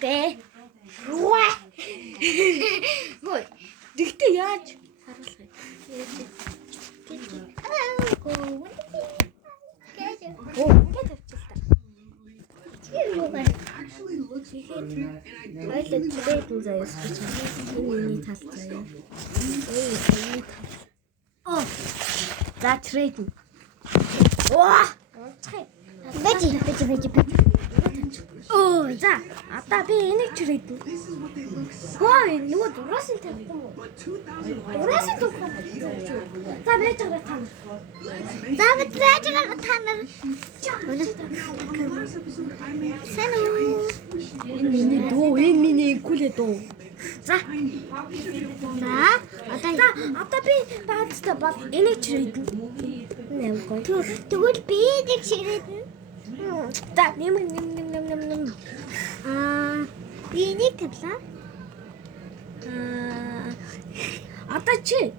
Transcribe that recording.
Тэ. Ваа. Мой. Дэгтэй яаж харуулах юм? Оо, ингээд авчихлаа. Юу гэх ойлоо трейдинг заяас гэж энэ тал заяа. Оо. За трейдинг. Оо. Бэжи. Оо, за. Одоо би энийг трейдинг. Хөөе, нөгөө дураас нь тавьсан уу? Дураас нь тавьсан. За байж байгаа та нар. За байж байгаа та нар. Сэн үү? Энэ миний кулээ дөө. За. Одоо би баадтай бол энийг трейдинг. Тэгвэл би энийг трейдинг. За, нэм. Би энийг тавлаа. Одоо чи